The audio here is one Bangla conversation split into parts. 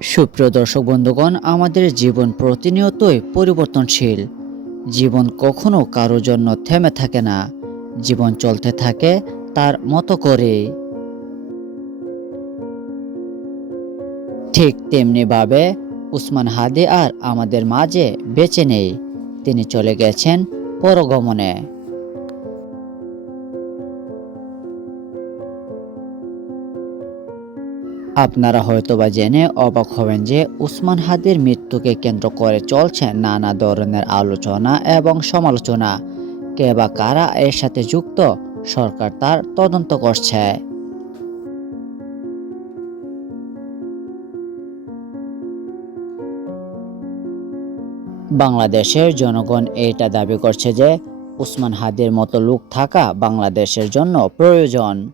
সুপ্রিয় দর্শক বন্ধুগণ, আমাদের জীবন প্রতিনিয়তই পরিবর্তনশীল। জীবন কখনো কারোর জন্য থেমে থাকে না। জীবন চলতে থাকে তার মতো করে। ঠিক তেমনি ভাবে উসমান হাদি আর আমাদের মাঝে বেঁচে নেই। তিনি চলে গেছেন পরগমনে। আপনারা হয়তোবা জেনে অবাক হবেন যে উসমান হাদির মৃত্যুকে কেন্দ্র করে চলছে নানা ধরনের আলোচনা এবং সমালোচনা। কে বা কারা এর সাথে যুক্ত, সরকার তার তদন্ত করছে। বাংলাদেশের জনগণ এটা দাবি করছে যে উসমান হাদির মতো লোক থাকা বাংলাদেশের জন্য প্রয়োজন।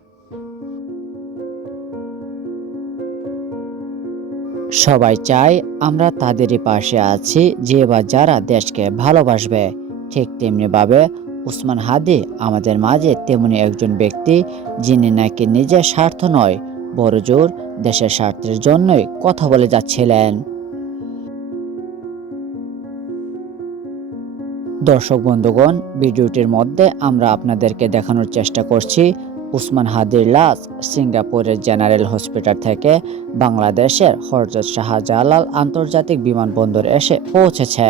সবাই চায় আমরা তাদেরই পাশে আছি যে বা যারা দেশকে ভালোবাসবে। ঠিক তেমনিভাবে উসমান হাদি আমাদের মাঝে তেমনি একজন ব্যক্তি, যিনি নাকি নিজের স্বার্থ নয় বড় জোর দেশের স্বার্থের জন্যই কথা বলে যাচ্ছিলেন। দর্শক বন্ধুগণ, ভিডিওটির মধ্যে আমরা আপনাদেরকে দেখানোর চেষ্টা করছি উসমান হাদির লাশ সিঙ্গাপুরের জেনারেল হসপিটাল থেকে বাংলাদেশের হযরত শাহজালাল আন্তর্জাতিক বিমানবন্দর এসে পৌঁছেছে।